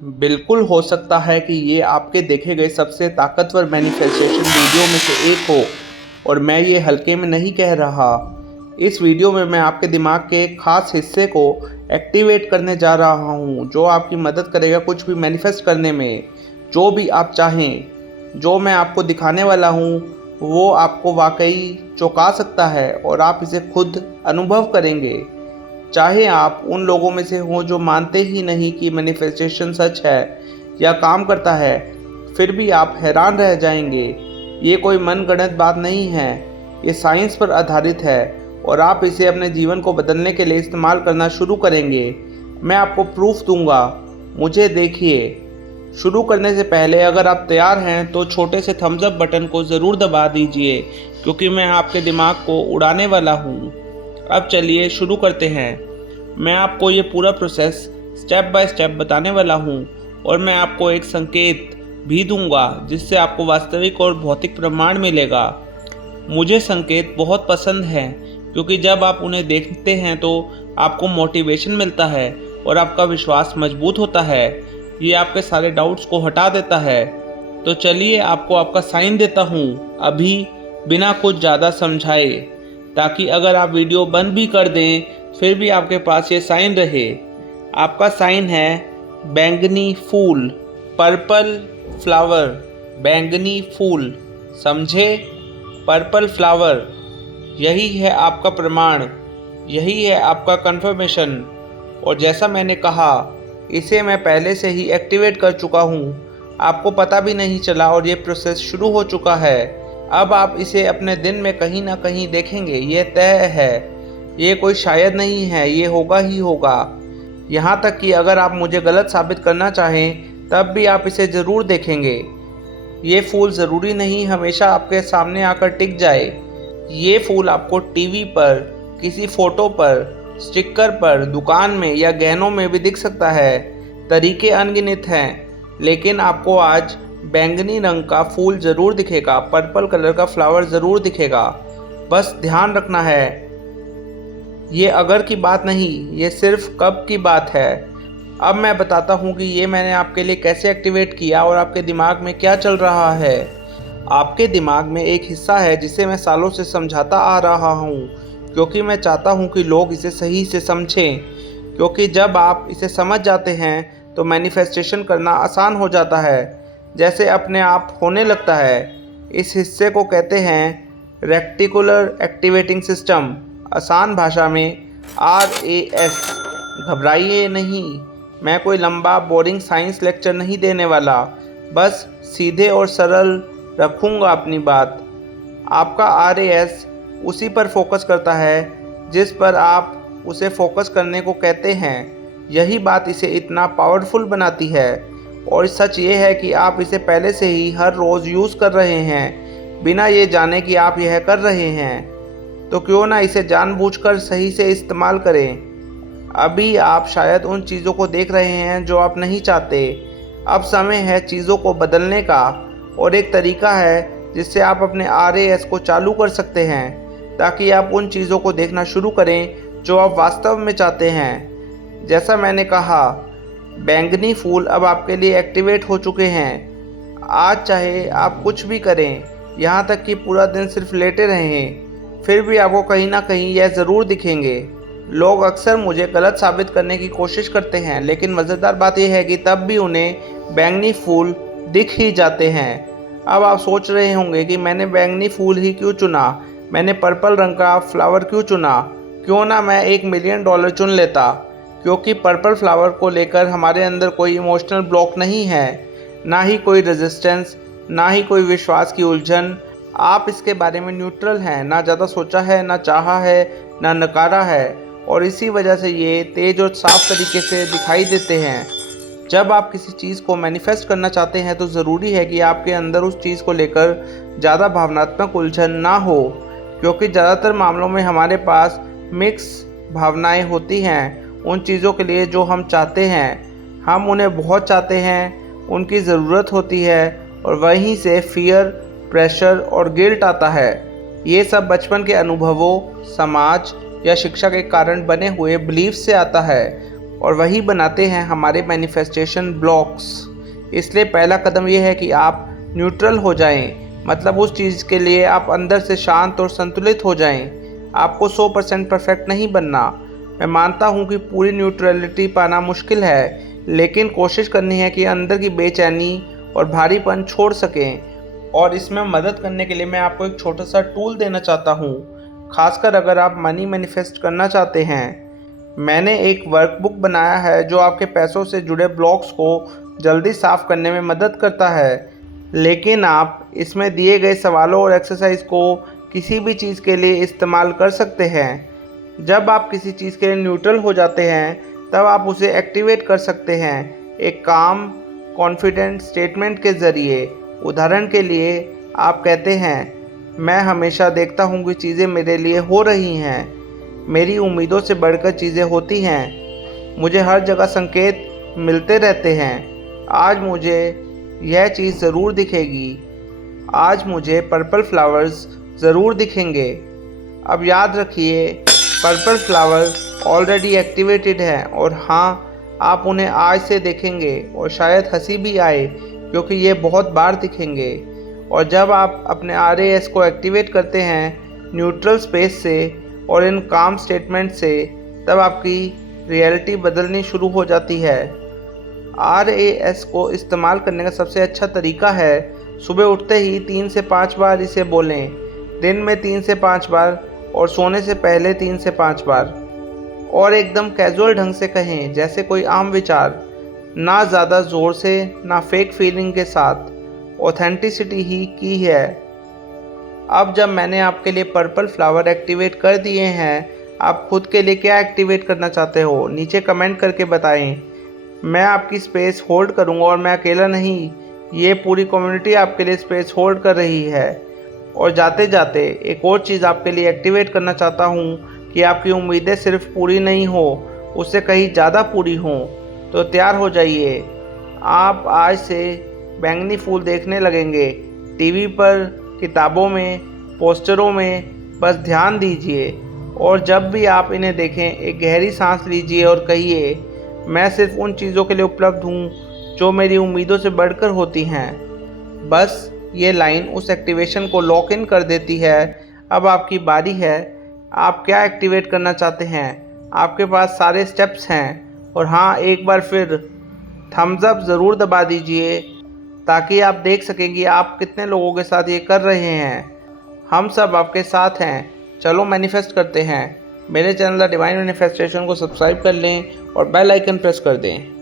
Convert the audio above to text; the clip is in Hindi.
बिल्कुल हो सकता है कि ये आपके देखे गए सबसे ताकतवर मैनिफेस्टेशन वीडियो में से एक हो, और मैं ये हल्के में नहीं कह रहा। इस वीडियो में मैं आपके दिमाग के एक खास हिस्से को एक्टिवेट करने जा रहा हूँ, जो आपकी मदद करेगा कुछ भी मैनिफेस्ट करने में। जो भी आप चाहें, जो मैं आपको दिखाने वाला हूँ, वो आपको वाकई चौंका सकता है और आप इसे खुद अनुभव करेंगे। चाहे आप उन लोगों में से हों जो मानते ही नहीं कि मैनिफेस्टेशन सच है या काम करता है, फिर भी आप हैरान रह जाएंगे। ये कोई मनगढ़ंत बात नहीं है, ये साइंस पर आधारित है और आप इसे अपने जीवन को बदलने के लिए इस्तेमाल करना शुरू करेंगे। मैं आपको प्रूफ दूंगा, मुझे देखिए। शुरू करने से पहले अगर आप तैयार हैं तो छोटे से थम्स अप बटन को ज़रूर दबा दीजिए, क्योंकि मैं आपके दिमाग को उड़ाने वाला हूँ। अब चलिए शुरू करते हैं। मैं आपको ये पूरा प्रोसेस स्टेप बाय स्टेप बताने वाला हूँ, और मैं आपको एक संकेत भी दूंगा जिससे आपको वास्तविक और भौतिक प्रमाण मिलेगा। मुझे संकेत बहुत पसंद हैं, क्योंकि जब आप उन्हें देखते हैं तो आपको मोटिवेशन मिलता है और आपका विश्वास मजबूत होता है। ये आपके सारे डाउट्स को हटा देता है। तो चलिए आपको आपका साइन देता हूँ अभी, बिना कुछ ज़्यादा समझाए, ताकि अगर आप वीडियो बंद भी कर दें फिर भी आपके पास ये साइन रहे। आपका साइन है बैंगनी फूल, पर्पल फ्लावर, बैंगनी फूल, समझे? पर्पल फ्लावर, यही है आपका प्रमाण, यही है आपका कंफर्मेशन। और जैसा मैंने कहा, इसे मैं पहले से ही एक्टिवेट कर चुका हूँ, आपको पता भी नहीं चला और ये प्रोसेस शुरू हो चुका है। अब आप इसे अपने दिन में कहीं ना कहीं देखेंगे, ये तय है। ये कोई शायद नहीं है, ये होगा ही होगा। यहाँ तक कि अगर आप मुझे गलत साबित करना चाहें तब भी आप इसे ज़रूर देखेंगे। ये फूल ज़रूरी नहीं हमेशा आपके सामने आकर टिक जाए। ये फूल आपको टीवी पर, किसी फ़ोटो पर, स्टिकर पर, दुकान में या गहनों में भी दिख सकता है। तरीके अनगिनत हैं, लेकिन आपको आज बैंगनी रंग का फूल ज़रूर दिखेगा, पर्पल कलर का फ्लावर ज़रूर दिखेगा। बस ध्यान रखना है, ये अगर की बात नहीं, ये सिर्फ कब की बात है। अब मैं बताता हूँ कि ये मैंने आपके लिए कैसे एक्टिवेट किया और आपके दिमाग में क्या चल रहा है। आपके दिमाग में एक हिस्सा है जिसे मैं सालों से समझाता आ रहा हूँ, क्योंकि मैं चाहता हूँ कि लोग इसे सही से समझें। क्योंकि जब आप इसे समझ जाते हैं तो मैनिफेस्टेशन करना आसान हो जाता है, जैसे अपने आप होने लगता है। इस हिस्से को कहते हैं रेक्टिकुलर एक्टिवेटिंग सिस्टम, आसान भाषा में RAS। घबराइए नहीं, मैं कोई लंबा बोरिंग साइंस लेक्चर नहीं देने वाला, बस सीधे और सरल रखूँगा अपनी बात। आपका RAS उसी पर फोकस करता है जिस पर आप उसे फोकस करने को कहते हैं। यही बात इसे इतना पावरफुल बनाती है। और सच ये है कि आप इसे पहले से ही हर रोज़ यूज़ कर रहे हैं, बिना ये जाने कि आप यह कर रहे हैं। तो क्यों ना इसे जानबूझकर सही से इस्तेमाल करें। अभी आप शायद उन चीज़ों को देख रहे हैं जो आप नहीं चाहते। अब समय है चीज़ों को बदलने का, और एक तरीका है जिससे आप अपने RAS को चालू कर सकते हैं, ताकि आप उन चीज़ों को देखना शुरू करें जो आप वास्तव में चाहते हैं। जैसा मैंने कहा, बैंगनी फूल अब आपके लिए एक्टिवेट हो चुके हैं। आज चाहे आप कुछ भी करें, यहाँ तक कि पूरा दिन सिर्फ लेटे रहें, फिर भी आपको कहीं ना कहीं यह ज़रूर दिखेंगे। लोग अक्सर मुझे गलत साबित करने की कोशिश करते हैं, लेकिन मज़ेदार बात यह है कि तब भी उन्हें बैंगनी फूल दिख ही जाते हैं। अब आप सोच रहे होंगे कि मैंने बैंगनी फूल ही क्यों चुना, मैंने पर्पल रंग का फ्लावर क्यों चुना, क्यों ना मैं $1 मिलियन चुन लेता। क्योंकि पर्पल फ्लावर को लेकर हमारे अंदर कोई इमोशनल ब्लॉक नहीं है, ना ही कोई रेजिस्टेंस, ना ही कोई विश्वास की उलझन। आप इसके बारे में न्यूट्रल हैं, ना ज़्यादा सोचा है, ना चाहा है, ना नकारा है, और इसी वजह से ये तेज और साफ तरीके से दिखाई देते हैं। जब आप किसी चीज़ को मैनिफेस्ट करना चाहते हैं तो ज़रूरी है कि आपके अंदर उस चीज़ को लेकर ज़्यादा भावनात्मक उलझन ना हो, क्योंकि ज़्यादातर मामलों में हमारे पास मिक्स भावनाएं होती हैं उन चीज़ों के लिए जो हम चाहते हैं। हम उन्हें बहुत चाहते हैं, उनकी ज़रूरत होती है, और वहीं से फियर, प्रेशर और गिल्ट आता है। ये सब बचपन के अनुभवों, समाज या शिक्षा के कारण बने हुए बिलीफ से आता है। और वही बनाते हैं हमारे मैनिफेस्टेशन ब्लॉक्स। इसलिए पहला कदम यह है कि आप न्यूट्रल हो जाएं, मतलब उस चीज़ के लिए आप अंदर से शांत और संतुलित हो जाएं। आपको 100% परफेक्ट नहीं बनना। मैं मानता हूं कि पूरी न्यूट्रलिटी पाना मुश्किल है, लेकिन कोशिश करनी है कि अंदर की बेचैनी और भारीपन छोड़ सकें। और इसमें मदद करने के लिए मैं आपको एक छोटा सा टूल देना चाहता हूं, खासकर अगर आप मनी मैनिफेस्ट करना चाहते हैं। मैंने एक वर्कबुक बनाया है जो आपके पैसों से जुड़े ब्लॉक्स को जल्दी साफ करने में मदद करता है, लेकिन आप इसमें दिए गए सवालों और एक्सरसाइज को किसी भी चीज़ के लिए इस्तेमाल कर सकते हैं। जब आप किसी चीज़ के लिए न्यूट्रल हो जाते हैं तब आप उसे एक्टिवेट कर सकते हैं एक काम कॉन्फिडेंट स्टेटमेंट के ज़रिए। उदाहरण के लिए आप कहते हैं, मैं हमेशा देखता हूँ कि चीज़ें मेरे लिए हो रही हैं, मेरी उम्मीदों से बढ़कर चीज़ें होती हैं, मुझे हर जगह संकेत मिलते रहते हैं, आज मुझे यह चीज़ ज़रूर दिखेगी, आज मुझे पर्पल फ्लावर्स ज़रूर दिखेंगे। अब याद रखिए, पर्पल फ्लावर ऑलरेडी एक्टिवेटेड है और हाँ, आप उन्हें आज से देखेंगे और शायद हंसी भी आए क्योंकि ये बहुत बार दिखेंगे। और जब आप अपने RAS को एक्टिवेट करते हैं न्यूट्रल स्पेस से और इन काम स्टेटमेंट से, तब आपकी रियलिटी बदलनी शुरू हो जाती है। RAS को इस्तेमाल करने का सबसे अच्छा तरीका है सुबह उठते ही 3 से 5 बार इसे बोलें, दिन में 3 से 5 बार और सोने से पहले 3 से 5 बार। और एकदम कैजुअल ढंग से कहें, जैसे कोई आम विचार, ना ज़्यादा ज़ोर से ना फेक फीलिंग के साथ। ऑथेंटिसिटी ही की है। अब जब मैंने आपके लिए पर्पल फ्लावर एक्टिवेट कर दिए हैं, आप खुद के लिए क्या एक्टिवेट करना चाहते हो नीचे कमेंट करके बताएं। मैं आपकी स्पेस होल्ड करूंगा और मैं अकेला नहीं, ये पूरी कम्युनिटी आपके लिए स्पेस होल्ड कर रही है। और जाते जाते एक और चीज़ आपके लिए एक्टिवेट करना चाहता हूँ कि आपकी उम्मीदें सिर्फ पूरी नहीं हो, उससे कहीं ज़्यादा पूरी हों। तो तैयार हो जाइए, आप आज से बैंगनी फूल देखने लगेंगे, टीवी पर, किताबों में, पोस्टरों में। बस ध्यान दीजिए और जब भी आप इन्हें देखें एक गहरी सांस लीजिए और कहिए, मैं सिर्फ उन चीज़ों के लिए उपलब्ध हूँ जो मेरी उम्मीदों से बढ़कर होती हैं। बस ये लाइन उस एक्टिवेशन को लॉक इन कर देती है। अब आपकी बारी है, आप क्या एक्टिवेट करना चाहते हैं। आपके पास सारे स्टेप्स हैं। और हाँ, एक बार फिर थम्स अप ज़रूर दबा दीजिए ताकि आप देख सकें कि आप कितने लोगों के साथ ये कर रहे हैं। हम सब आपके साथ हैं। चलो मैनिफेस्ट करते हैं। मेरे चैनल द डिवाइन मैनिफेस्टेशन को सब्सक्राइब कर लें और बेल आइकन प्रेस कर दें।